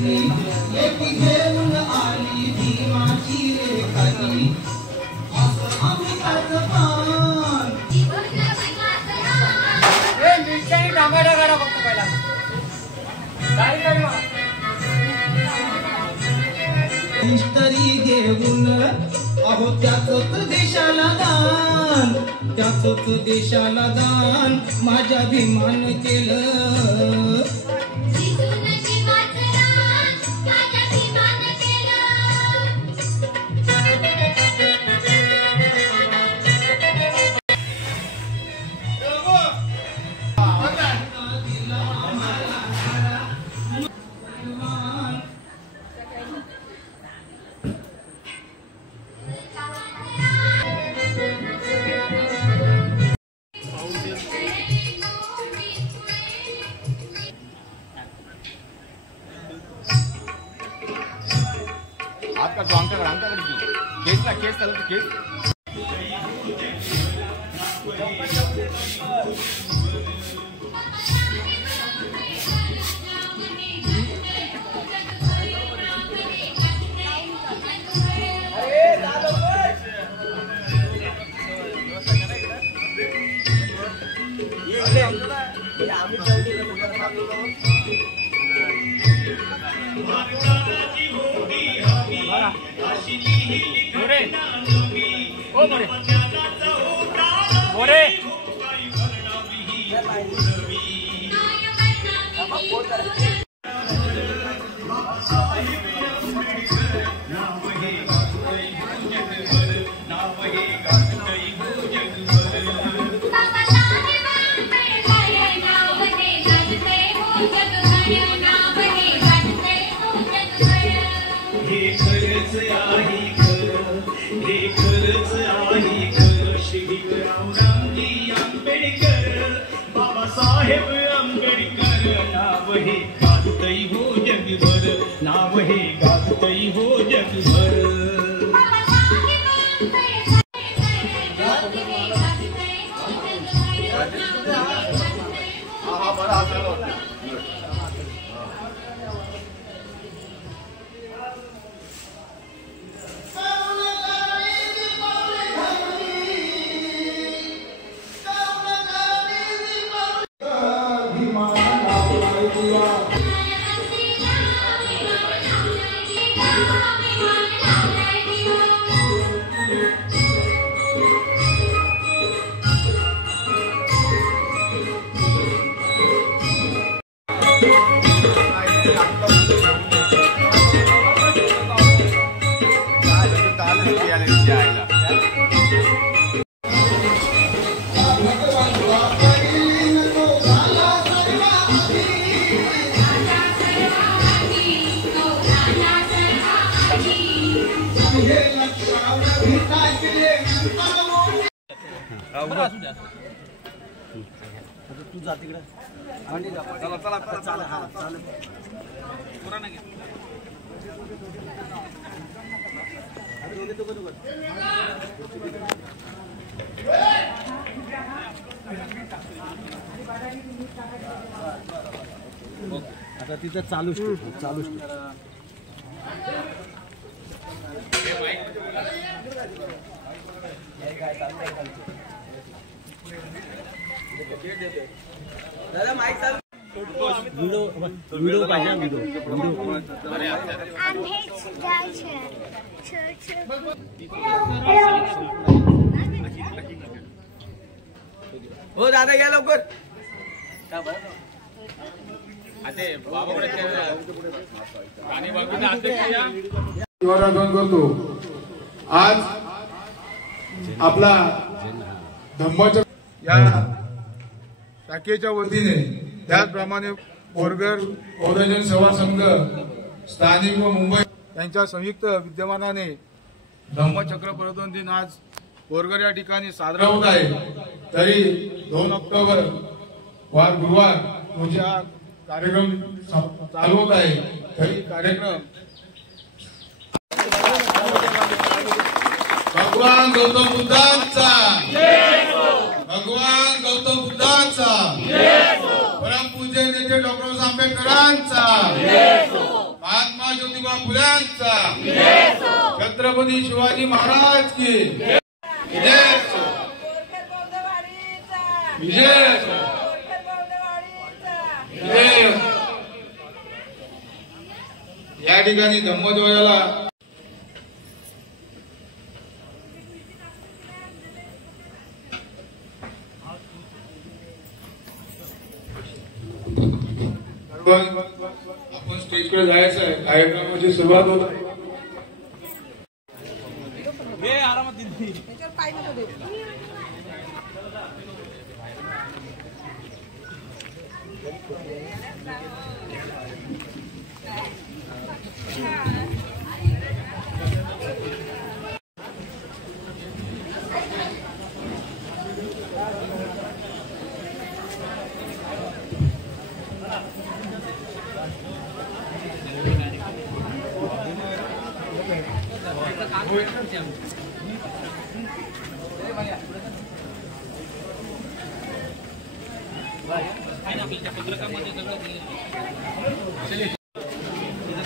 एक घेऊन आली भीमाची रेखाची असं अमृताचं पान टमाटा काढा फक्त पहिला तरी घेऊन अहो त्याचंच देशाला दान त्याचंच देशाला दान माझ्या भीमान केलं आपका जो अंकल केस ना केस चल केस नाव हे गाजतई हो जगभर तू जा तिकडे चला चला चला हा चालेल पुरा नाही आता तिथं चालूच चालूच दादा माइक चालू व्हिडिओ पाहिजे व्हिडिओ हो दादा या लवकर करतो आज आपला धम्मचक्र या शाखेच्या वतीने त्याचप्रमाणे बोरगर बहुजन सेवा संघ स्थानिक व मुंबई यांच्या संयुक्त विद्यमानाने धम्मचक्र प्रवर्तन दिन आज बोरगर या ठिकाणी साजरा होत आहे। तरी 2 ऑक्टोबर वार गुरुवार रोजी हा कार्यक्रम चालू होत आहे। तरी कार्यक्रम भगवान गौतम बुद्धांचा भगवान गौतम बुद्धांचा परमपूज्य नेते डॉक्टर आंबेडकरांचा महात्मा ज्योतिबा फुल्यांचा, छत्रपती शिवाजी महाराज की विजय असो. विजय असो. विजय असो. या ठिकाणी धम्मध्वजाला आपण स्टेजकडे जायचं आहे. कार्यक्रमाची सुरुवात होत आहे.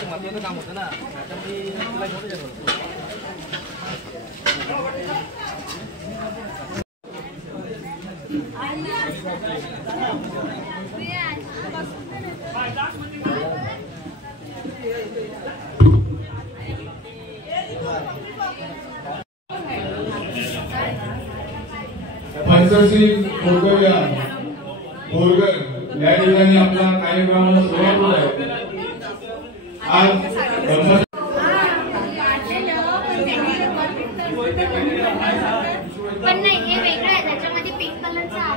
महत्वाचं काम होतं ना. पंचश्री बोरगर या ठिकाणी आपला कार्यक्रमाला सुरुवात होत आहे. आज पण नाही, हे वेगळं आहे. त्याच्यामध्ये पिंक कलरचं आहे.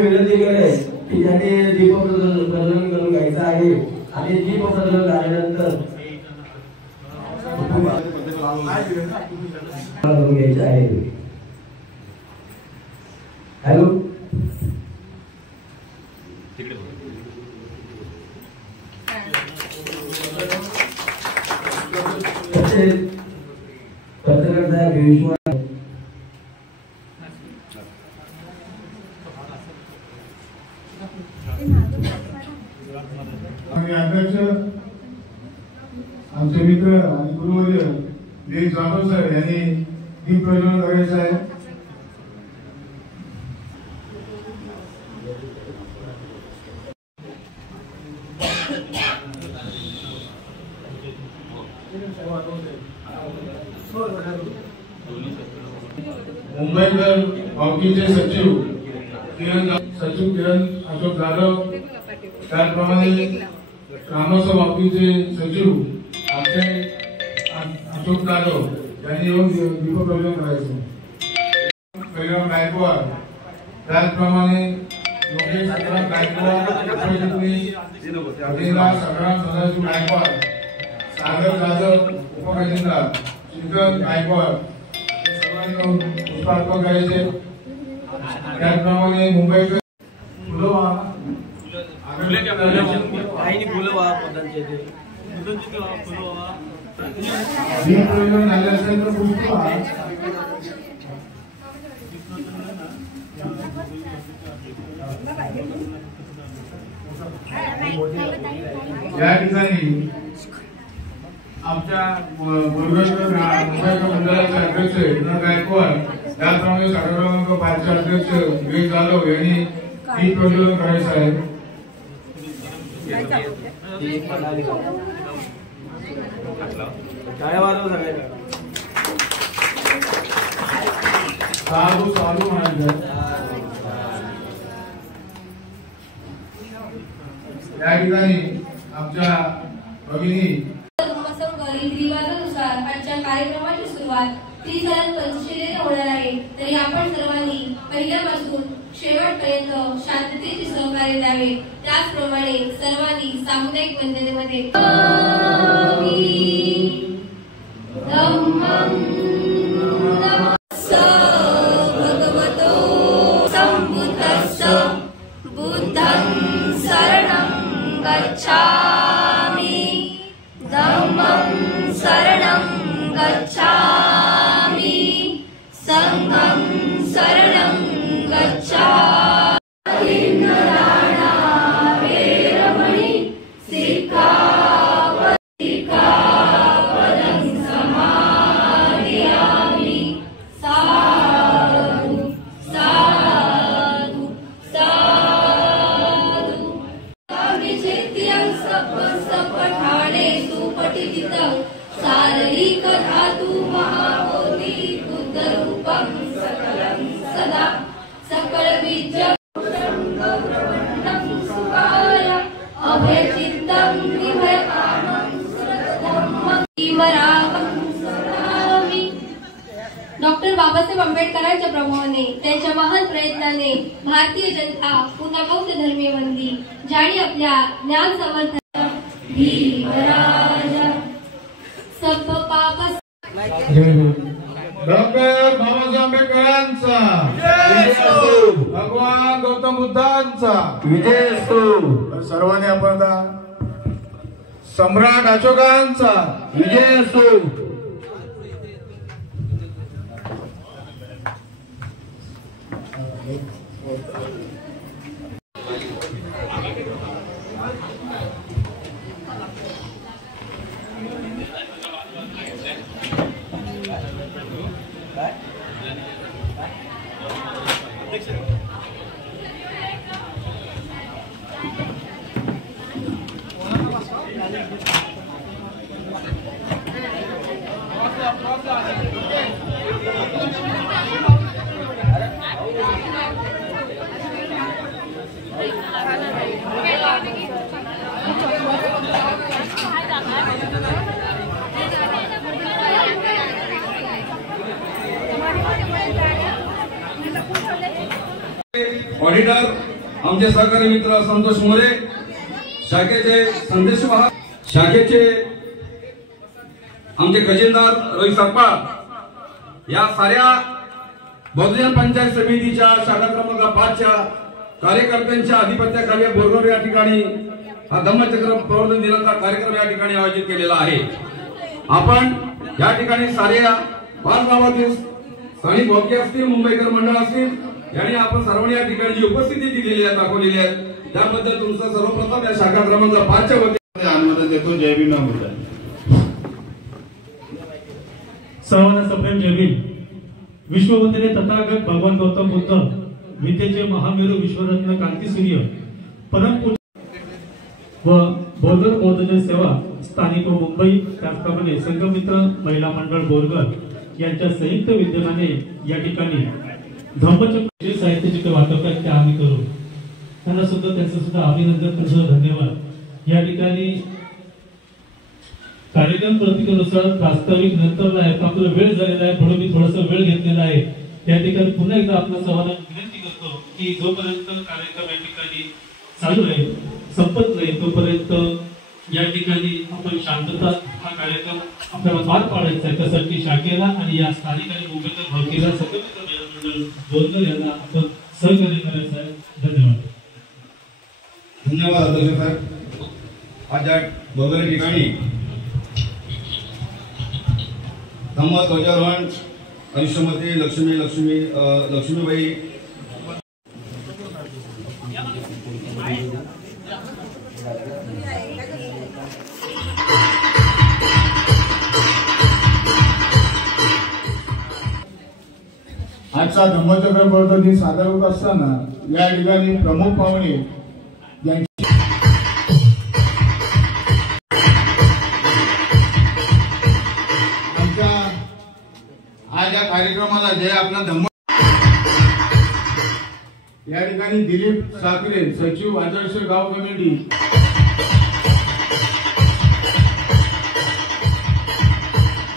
विनंती करेल की त्याने दीप प्रज्वलन करून घ्यायचं आहे आणि दीप प्रज्वलन झाल्यानंतर करून घ्यायचं आहे. हॅलो पत्रकार साहेब विश्वास अध्यक्ष आमचे मित्र आणि गुरुवर्य दिलीप जाधव सर यांनी दीप प्रज्वलन करायचं आहे. मुंबईकर हॉकीचे सचिव किरण अशोक जाधव, त्याचप्रमाणे रामोत्सव हॉकीचे सचिव आमचे अशोक जाधव यांनी येऊन दीप प्रज्वलन करायचं. परिणाम गायकवाड, त्याचप्रमाणे योगेश संग्राम गायकवाड, संग्राम सदाशिव गायकवाड, सागर जाधव उपखजिनदार, शिखर गायकवाड पुष्पार्पण करायचे. त्याचप्रमाणे मुंबईकर झाले असेल तर पुष्प या ठिकाणी आमच्या मुंबईकर मंडळाचे अध्यक्ष विनोद गायकवाड, त्याचप्रमाणे शाखा क्रमांक 5 चे अध्यक्ष विवेक जाधव यांनी दीप प्रज्वलन करायचं आहे. चालू म्हणायचं. या ठिकाणी आमच्या भगिनी रिवाजानुसार आजच्या कार्यक्रमाची सुरुवात 30,025 होणार आहे. तरी आपण सर्वांनी पहिल्यापासून शेवटपर्यंत शांततेचे सहकार्य द्यावे. त्याचप्रमाणे सर्वांनी सामुदायिक वंदनेमध्ये गच्छामि धम्मं शरणं गच्छामि संघं शरणं गच्छामि वेरमणि सिक्खापदं समादयामि साधु साधु साधु विचित्यं सपठाणे सुपठितं सारलिक धातु महाबोधि बुद्धरूपं सकलं सदा सकल विद्या सुखाय अभयचित्तं विभयकामं धम्मं विमरावं सदामि। डॉक्टर बाबासाहेब आंबेडकरांच्या प्रभावाने त्यांच्या महान प्रयत्नाने भारतीय जनता पुन्हा बौद्ध धर्मीय बनली, ज्याने आपल्या ज्ञान समर्थन भीमराजा सब पाप डॉक्टर बाबासाहेब आंबेडकरांचा भगवान गौतम बुद्धांचा विजय असो। सर्वांनी आपण सम्राट अशोकांचा विजय असो। ऑडिटर आमचे सहकारी मित्र संतोष मोरे, शाखेचे संदेश वाहक, शाखेचे आमचे खजिनदार रोहित सकपाळ, या साऱ्या बहुजन पंचायत समितीच्या शाखा क्रमांक 5च्या कार्यकर्त्यांच्या अधिपत्याखाली बोरगाव या ठिकाणी हा धम्मचक्र प्रवर्धन दिनाचा कार्यक्रम या ठिकाणी आयोजित केलेला आहे। आपण या ठिकाणी साऱ्या 5 गावातील स्थानिक भोगी असतील, मुंबईकर मंडळ असतील, यांनी आपण सर्वांनी या ठिकाणी जी उपस्थिती दिलेली आहे, दाखवलेली आहे, त्याबद्दल तुमचं सर्वप्रथम या शाखा क्रमांक 5च्या वतीने आनंद देतो। जय भीम बुद्ध। सर्वांना सप्रेम जय भीम। विश्ववंदनीय तथागत भगवान गौतम बुद्ध, विद्येचे महामेरू विश्वरत्न क्रांतीसूर्य परमपूज्य व बौद्ध सेवा स्थानिक व मुंबई, त्याचप्रमाणे संघमित्र महिला मंडळ बोरगाव यांच्या संयुक्त विद्यमाने या ठिकाणी धम्मचक्र साहित्याचे वाटप आहे ते आम्ही करू। त्यांना सुद्धा त्यांचं सुद्धा अभिनंदन करतो, धन्यवाद। या ठिकाणी कार्यक्रम प्रतीकेनुसार प्रास्ताविक नंतर आहे, आपला वेळ झालेला आहे, म्हणून मी थोडासा वेळ घेतलेला आहे। त्या ठिकाणी पुन्हा एकदा आपल्या सर्वांना विनंती करतो की जोपर्यंत कार्यक्रम या ठिकाणी चालू आहे, संपत नाही, तोपर्यंत या ठिकाणी आपण शांतता हा कार्यक्रम आपल्याला पार पाडायचा आहे। त्यासाठी शाखेला आणि या स्थानिक आणि मुंबईकर भावकीला संघमित्र मंडळ बोरगाव यांना आपण सहकार्य करायचं आहे। धन्यवाद। धन्यवाद अध्यक्ष साहेब। आज या बोरगाव ठिकाणी धम्म ध्वजारोहण श्रीमती लक्ष्मीबाई आजचा धम्मचक्र प्रवर्तन दिन सादर होत असताना या ठिकाणी प्रमुख पाहुणे यांची आमच्या आज या कार्यक्रमाला जे आपला धम्म या ठिकाणी दिलीप साखरे, सचिव आदर्श गाव कमिटी,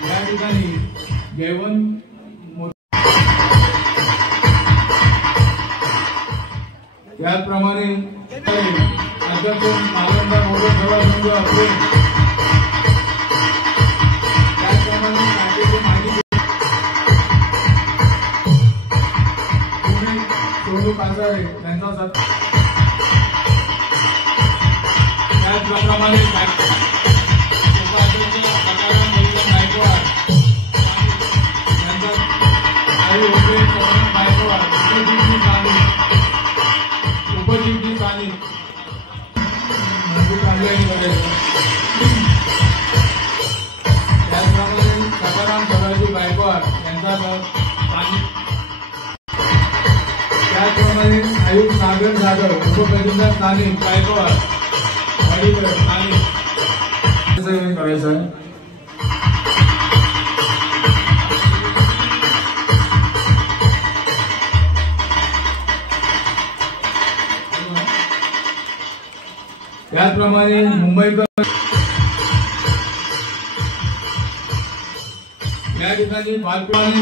या ठिकाणी जयवंत त्याचप्रमाणे अध्यक्ष नालंदा मोदक सेवा संघ आपले, त्याचप्रमाणे शाखेचे माजी सोनू कांसाळे यांचा त्याचप्रमाणे उपाध्यक्ष सकाराम गायकवाड यांचा आई होते सकाराम गायकवाड उपजीवनी स्थानिक त्याचप्रमाणे सकाराम सदाजी गायकवाड यांचा स्थानिक त्याचप्रमाणे आयुक्त सागर जाधव उपप्रतिनिधी स्थानिक गायकवाड स्थानिक करायचं आहे. त्याचप्रमाणे मुंबईकर या ठिकाणी बालपणी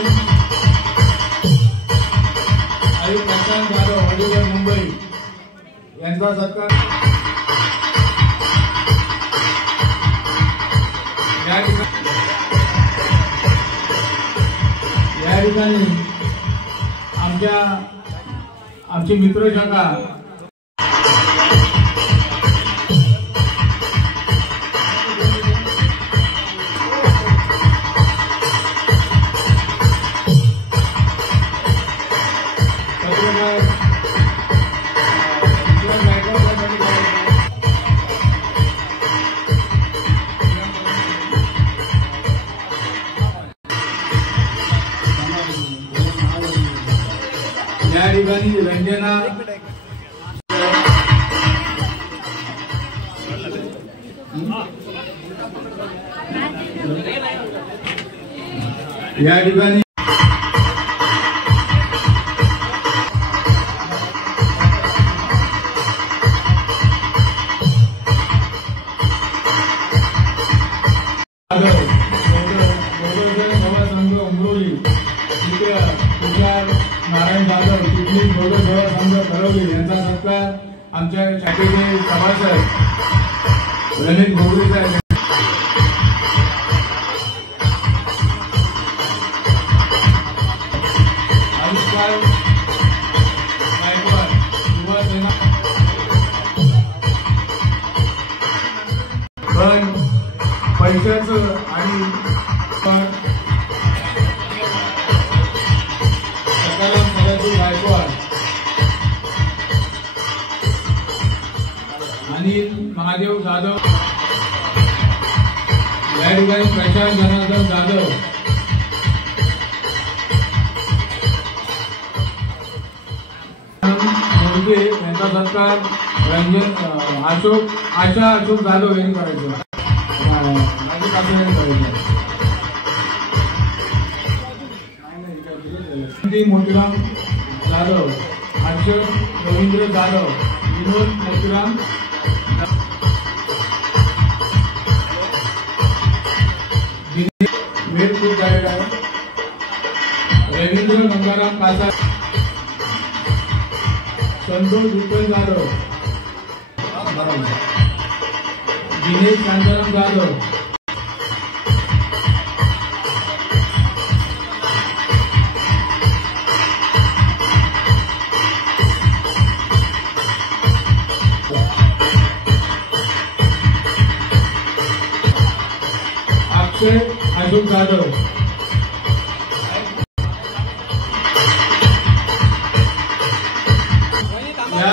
आयुक्त प्रशांत जाधव अलीगड मुंबई यांचा सत्कार या ठिकाणी आमची मित्र शाखा या ठिकाणी रंजना या ठिकाणी उमरोली नारायण जाधव तिथली बोर्ड संघ ठरवली यांचा सत्कार आमच्या शाखेचे सभासद ललित भोगरे साहेब आयुष्मान गायकवाड युवा सेना पण पैशाचं आणि गायकवाड अनिल महादेव जाधव या ठिकाणी प्रशांत जनार्दन जाधव यांचा सत्कार रंजन आशा अशोक जाधव यांनी करायचं मोतीराम जाधव हर्षद रवींद्र जाधव विनोद मोतीराम मेरपूर गायकवाड रवींद्र गंगाराम कासा संतोष विठ्ठल जाधव दिनेश शांताराम जाधव अशोक जाधव या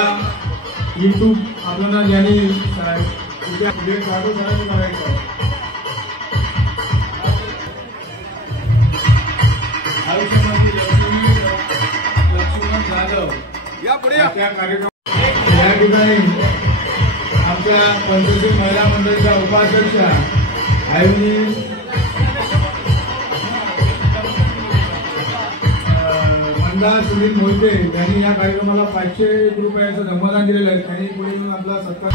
युट्यूब आपल्याला ज्यांनी करायचं आयुष्यमंत्री लक्ष्मण जाधव त्या कार्यक्रम या ठिकाणी आमच्या पंचशील महिला मंडळाच्या उपाध्यक्षा आयुनी मंदा सुनील मोहिते यांनी या कार्यक्रमाला 500 रुपयाचं धम्मदान दिलेलं आहे. त्यांनी पुढे आपला सत्कार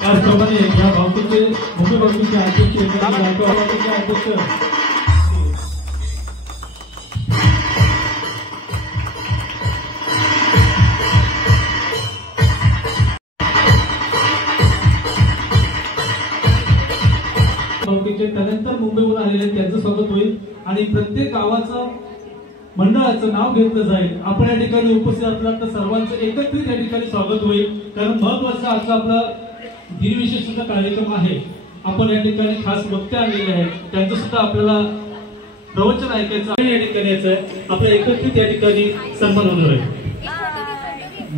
त्याचप्रमाणे या भावकीचे मुख्य भावकीचे अध्यक्ष अध्यक्ष गावकीचे त्यानंतर मुंबईवरून आलेले त्यांचं स्वागत होईल आणि प्रत्येक गावाचं मंडळाचं नाव घेतलं जाईल. आपण या ठिकाणी उपस्थित असलात तर सर्वांचं एकत्रित या ठिकाणी स्वागत होईल, कारण महत्वाचा आजचा आपला दिनविशेषाचा कार्यक्रम आहे. आपण या ठिकाणी खास वक्ते आलेले आहेत, त्यांचं सुद्धा आपल्याला प्रवचन ऐकायचं या ठिकाणी यायचं, आपल्या एकत्रित या ठिकाणी सन्मान होणार आहे.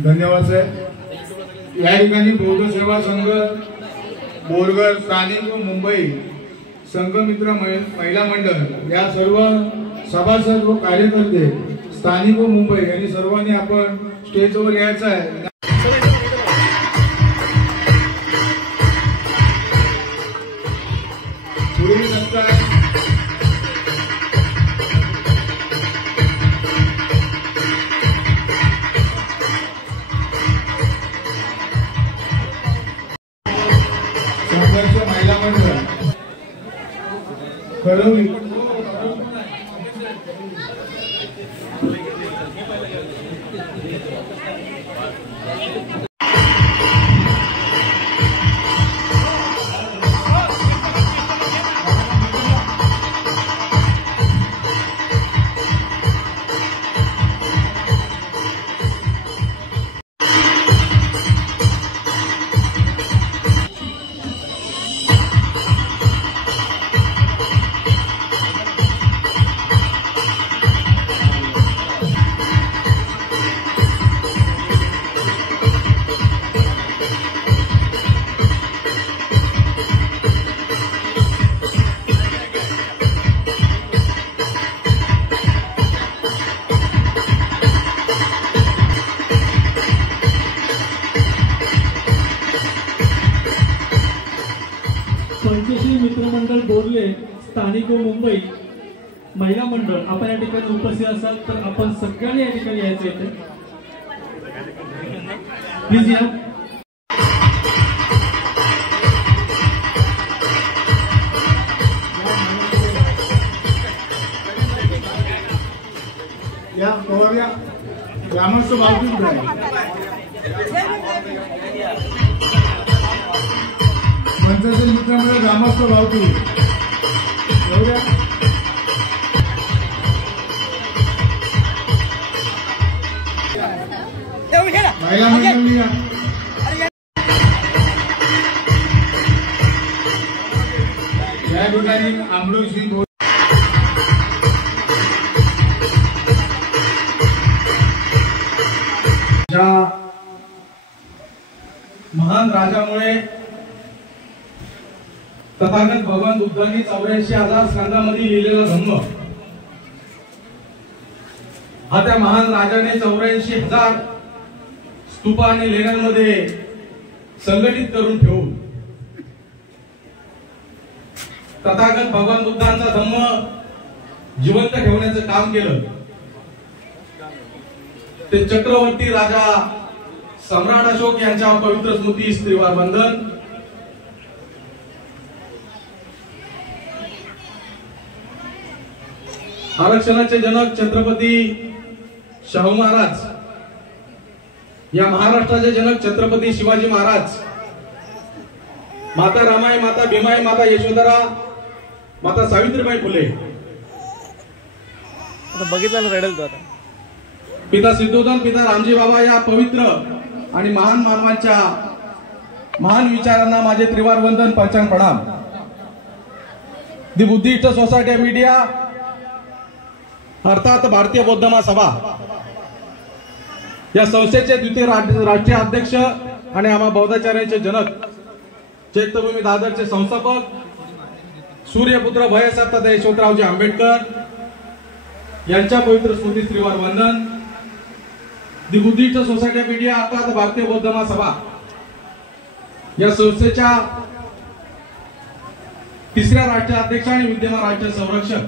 धन्यवाद साहेब. या ठिकाणी बौद्ध सेवा संघ बोरगर स्थानिक व मुंबई संघमित्र महिला मंडळ या सर्व सभासद व कार्यकर्ते स्थानिक व मुंबई यांनी सर्वांनी आपण स्टेजवर यायचं आहे. पुढील सत्कार संघर्ष महिला मंडळ कळवली. पंचशील मित्रमंडळ बोरले स्थानिक व मुंबई महिला मंडळ आपण या ठिकाणी उपस्थित असाल तर आपण सगळ्यांनी या ठिकाणी यायचं येते. प्लीज या. या पवार या ग्रामस्थ बाजूला पंचशील मित्रांमध्ये ग्रामस्थ भावकी एवढ्या महिला मंडळी या. या ठिकाणी आंबळू सिंग महान राजामुळे तथागत भगवान बुद्धांनी 84,000 स्कंदामध्ये लिहिलेला धम्म हा त्या महान राजाने 84,000 स्तूप आणि लेण्यांमध्ये संघटित करून ठेवून तथागत भगवान बुद्धांचा धम्म जिवंत ठेवण्याचं काम केलं. ते चक्रवर्ती राजा सम्राट अशोक यांच्या पवित्र स्मृती त्रिवार वंदन आरक्षणाचे जनक छत्रपती शाहू महाराज, या महाराष्ट्राचे जनक छत्रपती शिवाजी महाराज, माता रामाई, माता भीमाई, माता यशोधरा, माता सावित्रीबाई फुले, बघितलं रडेल तो आता, पिता सिद्धोधन, पिता रामजी बाबा या पवित्र आणि महान मानवांच्या महान विचारांना माझे त्रिवार वंदन, पंचांग प्रणाम. दी बुद्धिस्ट सोसायटी ऑफ मीडिया अर्थात भारतीय बौद्ध महासभा या संस्थेचे द्वितीय राष्ट्रीय अध्यक्ष आणि आम्हा बौद्धाचार्यांचे जनक, चैत्यभूमी दादरचे संस्थापक, सूर्यपुत्र भयसत्ता यशवंतरावजी आंबेडकर यांच्या पवित्र स्मृती त्रिवार वंदन. दी बुद्धिस्ट सोसायटी ऑफ इंडिया अर्थात भारतीय बौद्ध महासभा या संस्थेच्या तिसऱ्या राष्ट्रीय अध्यक्ष आणि विद्यमान राष्ट्रीय संरक्षक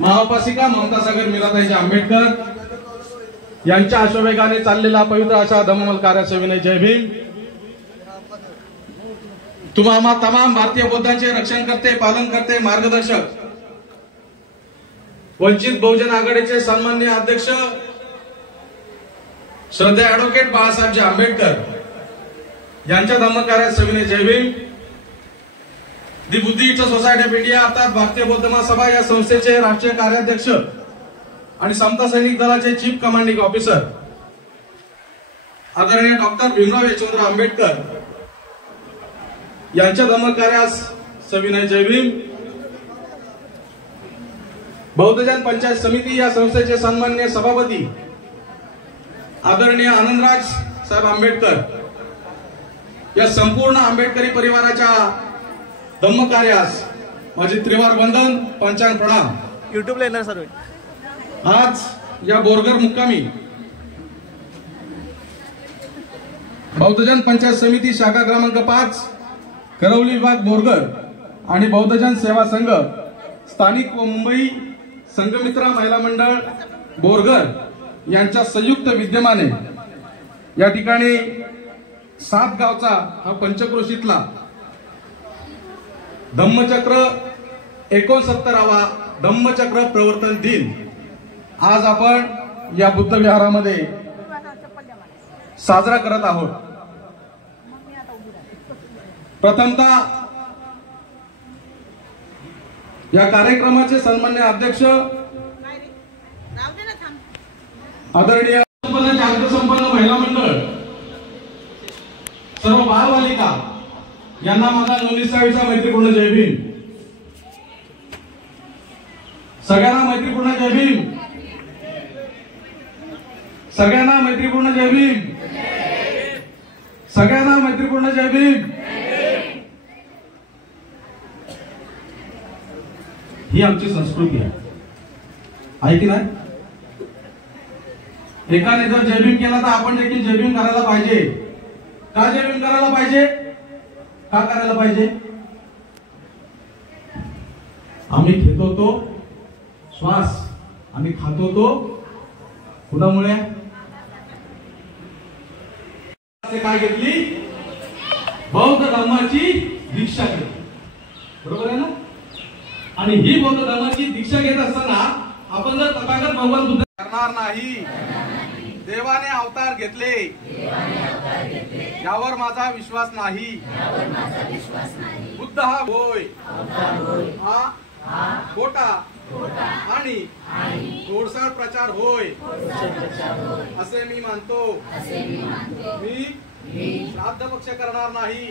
महाउपासिका ममता सागर मीराताईजी आंबेडकर यांच्या अश्ववेगाने चाललेला पवित्र अशा धम्ममल कार्यासेवेने जय भीम. तुम्हा तमाम भारतीय बौद्धांचे रक्षण करते, पालन करते, मार्गदर्शक वंचित बहुजन आघाडीचे सन्माननीय अध्यक्ष श्रद्धेय ऍडव्होकेट बाळासाहेबजी आंबेडकर यांच्या धम्म कार्यासेवेने जय Bhim. The Buddhist society of India अर्थात भारतीय बौद्ध महासभा या संस्थेचे राष्ट्रीय कार्याध्यक्ष आणि समता सैनिक दलाचे चीफ कमांडिंग ऑफिसर आदरणीय डॉक्टर भीमराव यशवंतराव आंबेडकर यांच्या धम्मकार्यास सविनय जय भीम. बौद्धजन पंचायत समिती या संस्थेचे सन्माननीय सभापती आदरणीय आनंदराज साहेब आंबेडकर या संपूर्ण आंबेडकरी परिवाराच्या धम्मकार्यास माझे त्रिवार वंदन पंचांग प्रणाम. युट्यूबला येणार सर्व. आज या बोरगर मुक्कामी बौद्धजन पंचायत समिती शाखा क्रमांक 5 करवली विभाग बोरगर आणि बौद्धजन सेवा संघ स्थानिक व मुंबई संघमित्रा महिला मंडळ बोरगर यांच्या संयुक्त विद्यमाने या ठिकाणी 7 गावचा हा पंचक्रोशीतला धम्मचक्र 69वा धम्मचक्र प्रवर्तन दिन आज आपण या बुद्ध विहारामध्ये साजरा करत आहोत. प्रथमतः या कार्यक्रमाचे सन्माननीय अध्यक्ष आदरणीय अर्थसंपन्न महिला मंडळ सर्व बालबालिका यांना माझा 19वीचा मैत्रीपूर्ण जय भीम. सगळ्यांना मैत्रीपूर्ण जय भीम. सगळ्यांना मैत्रीपूर्ण जय भीम. सगळ्यांना मैत्रीपूर्ण जय भीम. ही आमची संस्कृती आहे की नाही. एकाने जर जय भीम केला तर आपण देखील जय भीम करायला पाहिजे. का जय भीम करायला पाहिजे? का करायला पाहिजे? आम्ही घेतो तो श्वास, आम्ही खातो तो कुणामुळे? काय घेतली? बौद्ध धर्माची दीक्षा घेतली. बरोबर आहे ना. आणि ही बौद्ध धर्माची दीक्षा घेत असताना आपण जर तथागत भगवान बुद्ध करणार नाही, देवाने अवतार घेतले यावर माझा विश्वास नाही. बुद्ध हा होय, हा खोटा आणि गोडसाळ प्रचार होय असे मी मानतो. मी श्राद्ध पक्ष करणार नाही,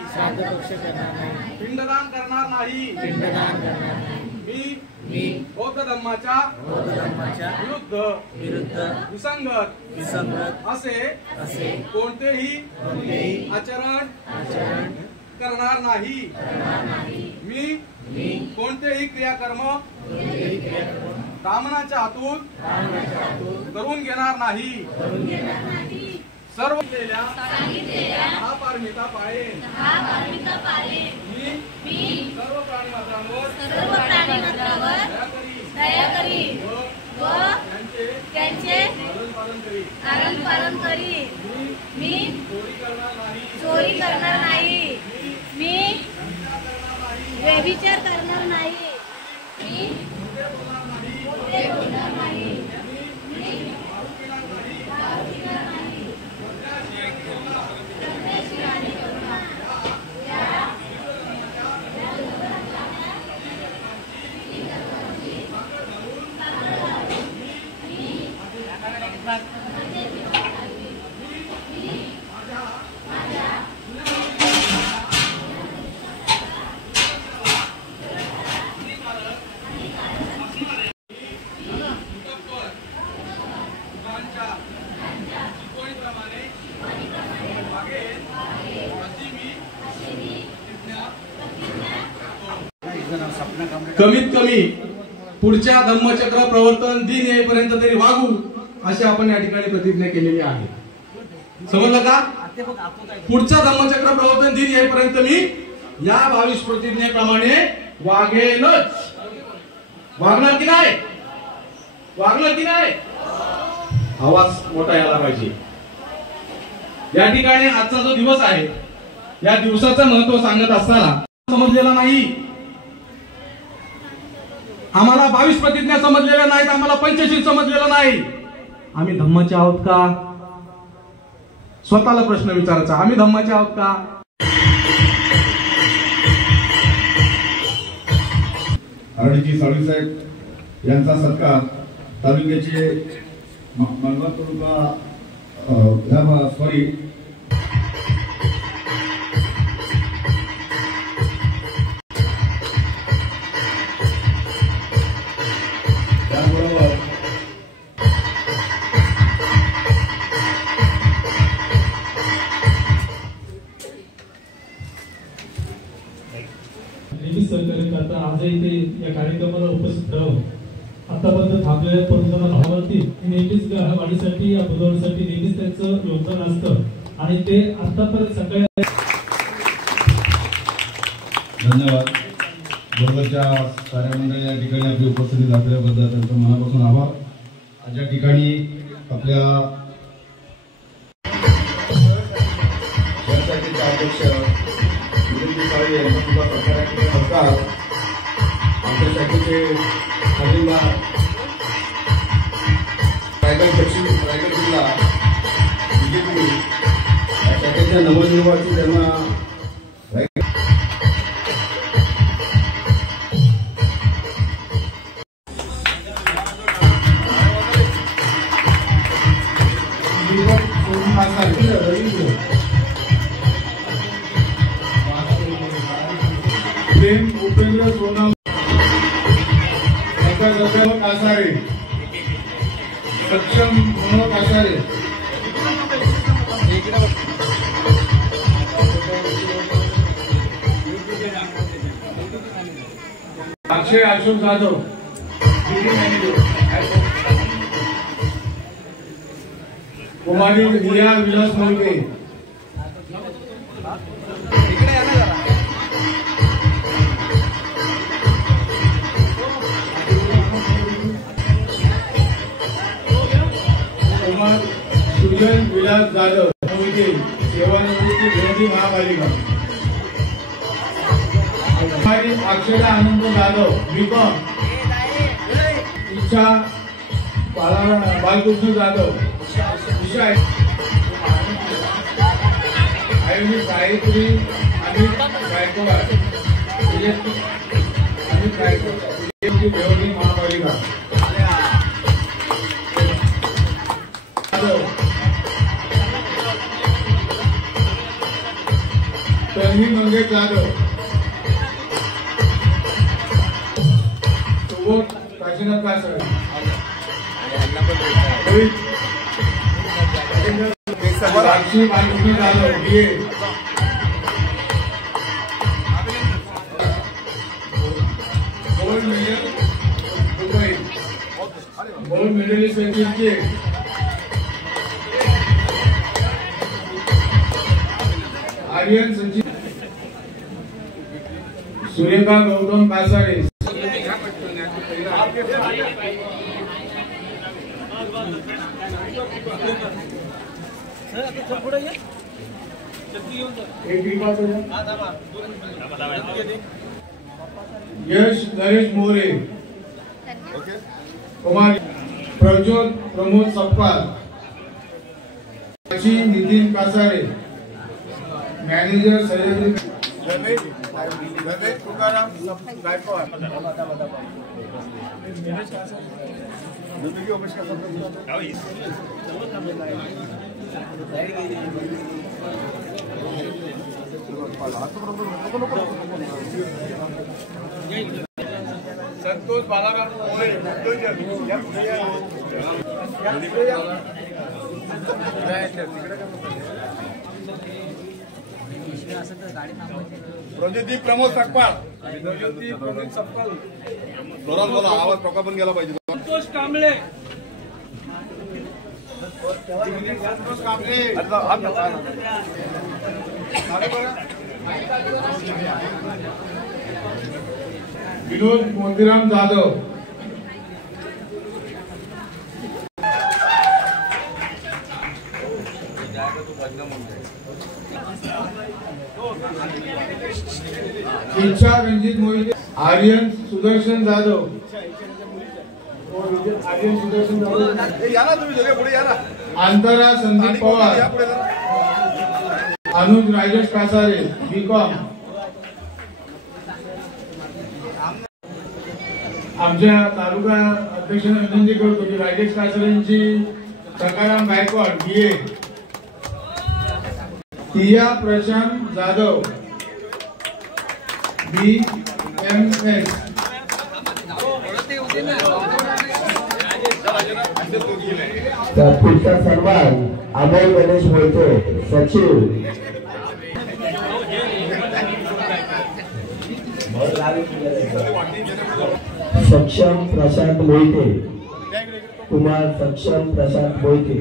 पिंडदान करणार नाही. मी बौद्ध धर्माच्या विरुद्ध विसंगत असे कोणतेही आचरण करणार नाही. मी कोणतेही क्रियाकर्म ब्राह्मणाच्या हातून करून घेणार नाही. सर्व हा पारमिता पाळेन. मी सर्व प्राणीमात्रांवर दया करीन व त्यांचे लालन पालन करीन. मी चोरी करणार नाही. मी व्यभिचार करणार नाही. मी खोटे बोलणार नाही. कमीत कमी पुढच्या धम्मचक्र प्रवर्तन दिन येईपर्यंत तरी वागू अशी आपण या ठिकाणी प्रतिज्ञा केलेली आहे. समजलं का? पुढचा धम्मचक्र प्रवर्तन दिन येईपर्यंत मी या 22 प्रतिज्ञेप्रमाणे वागेनच. वागणार की नाही? वागणार की नाही? आवाज मोठा यायला पाहिजे. या ठिकाणी आजचा जो दिवस आहे या दिवसाचं महत्व सांगत असताना समजलेला नाही. आम्हाला 22 प्रतिज्ञा समजलेल्या नाहीत, आम्हाला पंचशील समजलेलं नाही. आम्ही धम्माचे आहोत का? स्वतःला प्रश्न विचारायचा, आम्ही धम्माचे आहोत का? हरडीची साळवीसाहेब यांचा सत्कार तालुक्याचे मनमाड तालुका सॉरी त्याबरोबर नेहमीच सहकार्य करता आजही ते या कार्यक्रमाला उपस्थित राहून आतापर्यंत थांबलेल्या पंतप्रधान भावांती नेहमीच वाढीसाठी या बुधवारसाठी नेहमीच त्यांचं योगदान असतं आणि ते आतापर्यंत सगळ्या धन्यवाद. बोरगरच्या साऱ्या मंडळी या ठिकाणी आपली उपस्थिती दाखवल्याबद्दल त्यांचा मनापासून आभार. आज या ठिकाणी आपल्या शाखेचे अध्यक्ष विजय साळवे यांचा सुद्धा सत्कार. आमच्या शाखेचे खजिनदार रायगड जिल्हा बीजेपी या शाखेच्या नवनिर्वाचित त्यांना प्रेम उपेंद्र सोनम कासारे सक्षम मनोहर कासारे अक्षय अशोक जाधव कुमारी दिया विलास मोलके सुजन विलास जाधव सेवानिवृत्ती विनोदी महापालिका कुमारी अक्षरा आनंद जाधव बीकॉम इच्छा बालकृष्ण जाधव विषय गायत्री अमित गायकवाड अमित गायकवाड विनोदी महापालिका Tanvi Mangesh Jadhav Subodh Kashinath Kasare Sakshi Balkrishna Jadhav BA gold medal Dubai gold medalist Aryan Sanjeev Surekha Gautam Kasare Yash Naresh More Kumar Prajwal Pramod Sappal Nitin Kasare manager Sahyadri Ramesh Tukaram Gaikwad Santosh Balaram Prajyoti Pramod Sakpal आवाज टोका पण गेला पाहिजे. संतोष कांबळे विनोद मोतीराम जाधव इच्छा रंजित मोहिते आर्यन सुदर्शन जाधव अंतरा संदीप पवार अनुज राजेश कासारे बीकॉम आमच्या तालुका अध्यक्षांना विनंती करतो की राजेश कासरेंची सकाराम गायकवाड BA, तिया प्रशांत जाधव BMS, पुढचा सन्मान अमोल गणेश मोहिते सचिव, सक्षम प्रशांत मोहिते कुमार, सक्षम प्रशांत मोहिते,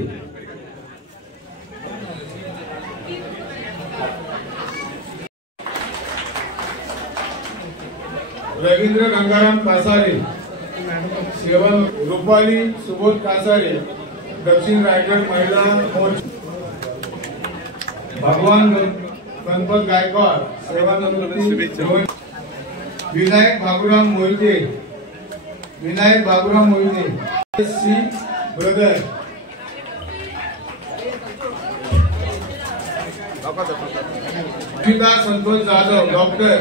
रवींद्र गंगाराम कासारे सेवा, रुपाली सुबोध कासारे दक्षिण रायगड महिला मोर्चा, भगवान गणपत गायकवाड सेवानिवृत्ती, Vinayak Baburam Mohite, Vinayak Baburam Mohite SC brother, Sunita Santosh Jadhav doctor,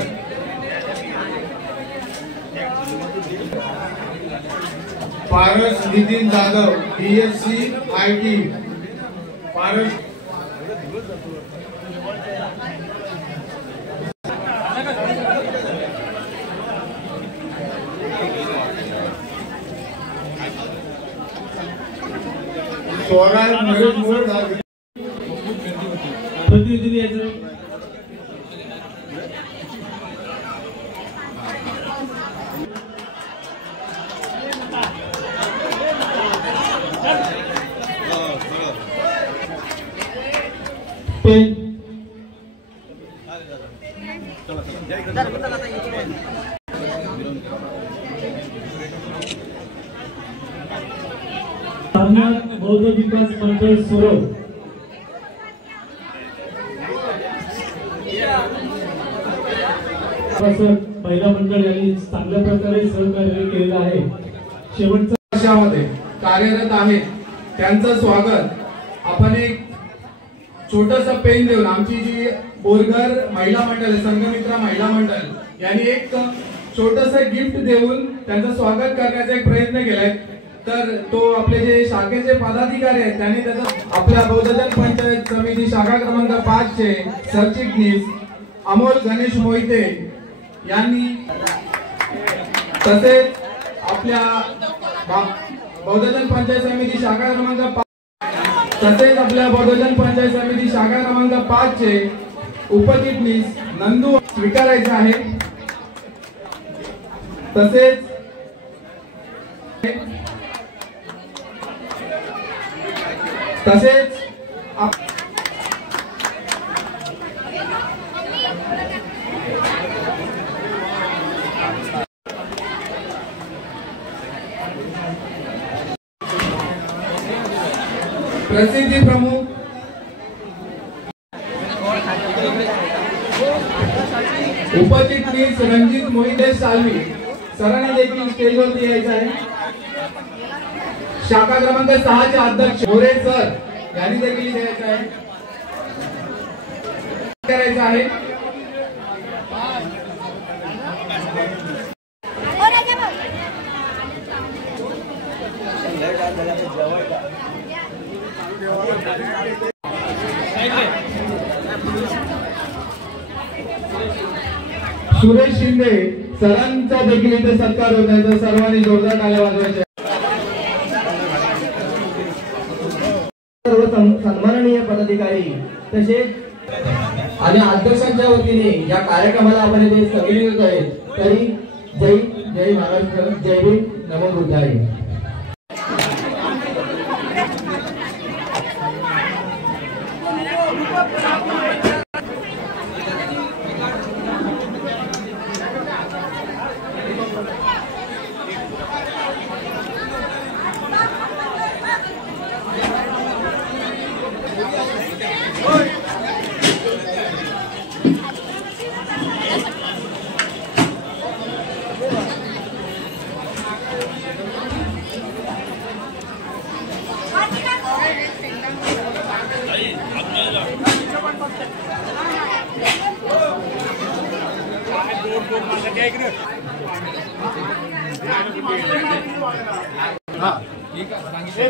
Paras Nitin Jadhav BSc IT, Paras Swaraj Naresh More प्रतिनिधी द्यायचं. बौद्ध विकास मंडळ सुरव, महिला मंडळ यांनी चांगल्या प्रकारे सहकार्य केलेलं आहे. शेवटच्या वर्षामध्ये कार्यरत आहेत त्यांचं स्वागत आपण एक छोटस पेन देऊन, आमची जी बोरघर महिला मंडळ संघमित्रा महिला मंडळ यांनी एक छोटस गिफ्ट देऊन त्यांचं स्वागत करण्याचा एक प्रयत्न केलाय. तर तो आपले जे शाखेचे पदाधिकारी आहेत त्यांनी त्याचा आपल्या बौद्धजन पंचायत समिती शाखा क्रमांक 5 चे सरचिटणीस अमोल गणेश मोहिते यांनी, तसेच आपल्या बौद्धजन पंचायत समिती शाखा क्रमांक 5, तसेच आपल्या बौद्धजन पंचायत समिती शाखा क्रमांक 5 चे उपचिटणीस नंदू स्वीकारायचे आहे. तसेच प्रसिद्धी प्रमुख उपचिटणीस रणजित मोहिते सालवी सरांनी देखील स्टेजवरती यायचं आहे. शाखा क्रमांक 6 चे अध्यक्ष मोरे सर यांनी देखील यायचं आहे, करायचं आहे. सुरेश शिंदे सरांचा देखील इथे सत्कार होत आहे, तर सर्वांनी जोरदार टाळ्या वाजवायच्या. सर्व सन्माननीय पदाधिकारी तसेच आणि अध्यक्षांच्या वतीने या कार्यक्रमाला आपण इथे सगळे होत आहे. तरी जय महाराष्ट्र, जय भीम, नमो बुद्धाय.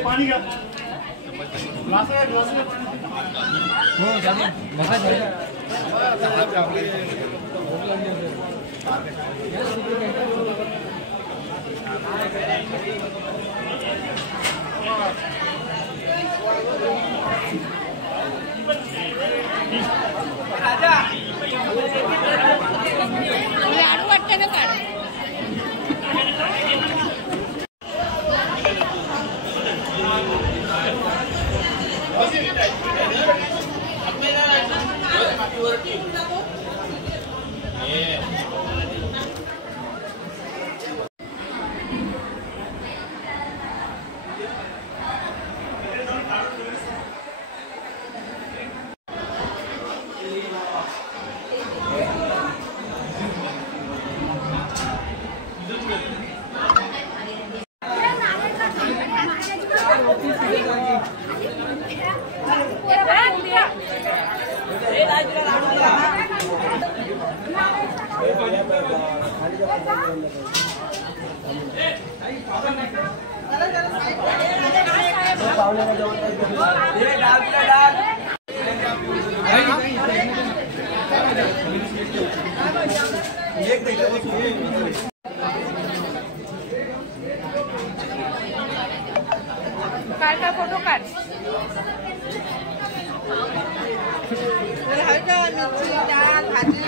पाणी घ्या लाडू वाटते ना काढ काढ फोटो काढ मिरची डाळ भाजी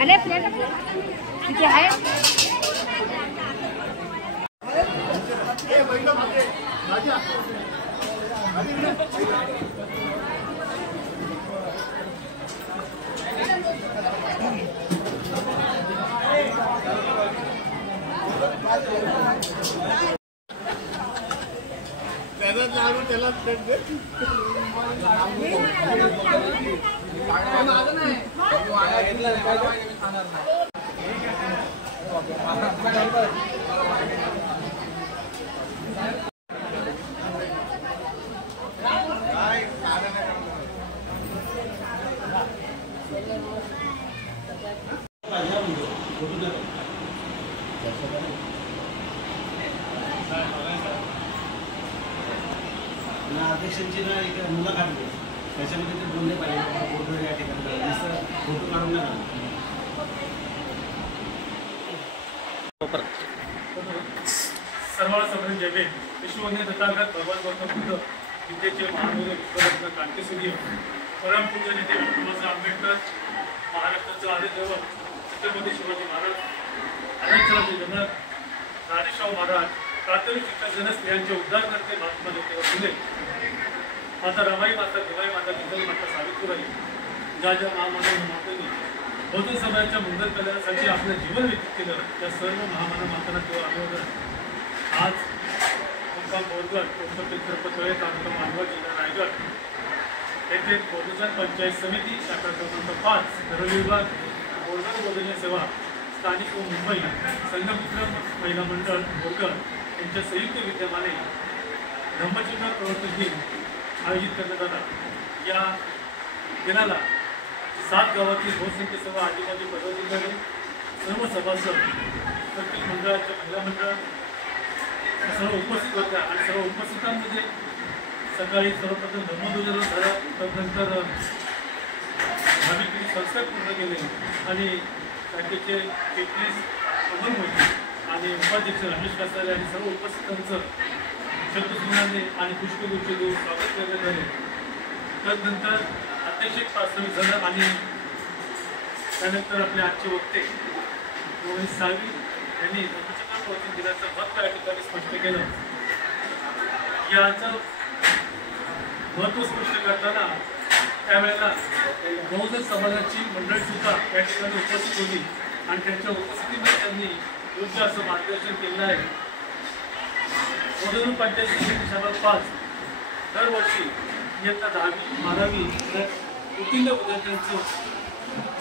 अरे प्लेट किती आहे त्याला लाडू त्याला प्लेट दे अध्यक्षांची ना एक मुलाखत आहे त्याच्यामध्ये ते बोलले पाहिजे फोटो या ठिकाणी फोटो काढून नका सर्वांना समजून जेवे विश्ववंदनीय तथागत भगवान गौतम बुद्ध विद्येचे महावीर विश्वरत्न क्रांतिसूर्य परमपूज्य नेते डॉक्टर आंबेडकर महाराष्ट्राचं आद्य दैवत छत्रपती शिवाजी महाराज अनंतराजे जनक राजेशाहू महाराज प्राथमिक शिक्षक जन स्त्रियांचे उद्धारकर्ते महात्मा ज्योतिबा फुले माता रमाई माता दिवाई माता जिजाऊ माता सावित्रीबाई ज्या ज्या महामानव मातेने बहुजन समाजाच्या मंगल कल्याणासाठी आपलं जीवन व्यतीत केलं त्या सर्व महामानव मातांना तेव्हा अभिवादन. आज मुक्काम बोरगड चित्रपतळे तालुका मानवत जिल्हा रायगड येथे बहुजन पंचायत समिती शाखा क्रमांक 5 धरोली विभाग बोरगड बहुजन सेवा स्थानिक व मुंबई संघमित्र महिला मंडळ बोरगड यांच्या संयुक्त विद्यमाने धम्मचिंतन प्रवर्तन दिन आयोजित करण्यात आला. या दिनाला 7 गावातील बहुसंख्य सेवा आदिवासी पदाधिकारी सर्व सभासद प्रत्येक मंडळाच्या महिला मंडळ सर्व उपस्थित होत्या आणि सर्व उपस्थितांमध्ये सकाळी सर्वप्रथम धर्मध्वजारोहण झालं. त्यानंतर भाविकांनी संस्कार पूर्ण केले आणि बँकेचे चिटणीस अमोल मोहिते आणि उपाध्यक्ष रमेश कासारे आणि सर्व उपस्थितांचं शब्दचिन्हाने आणि पुष्पगुच्छ देऊन स्वागत करण्यात आले. त्यानंतर अध्यक्ष प्रास्ताविक झालं आणि त्यानंतर आपले आजचे वक्ते रोहित साळवी यांनी धम्मचक्र प्रवर्तन दिनाचं महत्त्व या ठिकाणी स्पष्ट केलं. याचं महत्त्व स्पष्ट करताना त्यावेळेला बहुजन समाजाची मंडळ सुद्धा या ठिकाणी उपस्थित होती आणि त्यांच्या उपस्थितीमध्ये त्यांनी योग्य असं मार्गदर्शन केलं आहे. बहुजन पंचायत समिती शाखा 5 दरवर्षी इयत्ता 10वी 12वी उत्तीर्ण विद्यार्थ्यांचं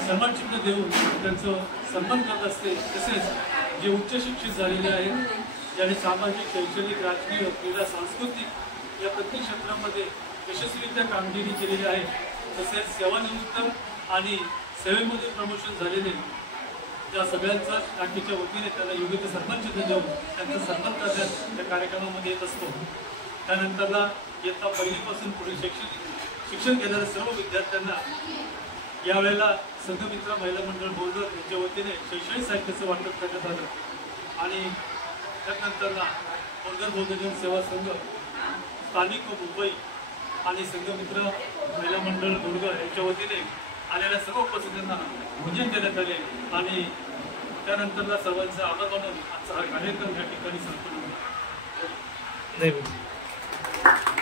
सन्मानचिन्ह देऊन त्यांचं सन्मान करत असते. तसेच जे उच्च शिक्षित झालेले आहेत, ज्यांनी सामाजिक, शैक्षणिक, राजकीय, क्रीडा, सांस्कृतिक या प्रत्येक क्षेत्रामध्ये यशस्वीरित्या कामगिरी केलेली आहे, तसेच सेवानिवृत्त आणि सेवेमध्ये प्रमोशन झालेले त्या सगळ्यांचा टाकीच्या वतीने त्यांना योग्य ते सन्मानचिन्ह देऊन त्यांचा सन्मान करण्यात या कार्यक्रमामध्ये येत असतो. त्यानंतरला इयत्ता पहिलीपासून पुढे शिक्षण घेणाऱ्या सर्व विद्यार्थ्यांना यावेळेला संघमित्र महिला मंडळ बोलकर यांच्या वतीने शैक्षणिक साहित्याचं वाटप करण्यात आलं आणि त्यानंतरला बोलकर बौद्धजन सेवा संघ स्थानिक व मुंबई आणि संघमित्र महिला मंडळ बोलकर यांच्या वतीने आलेल्या सर्व उपस्थितांना भोजन देण्यात आले आणि त्यानंतरला सर्वांचा आभार मानून आजचा हा कार्यक्रम या ठिकाणी संपन्न झाला.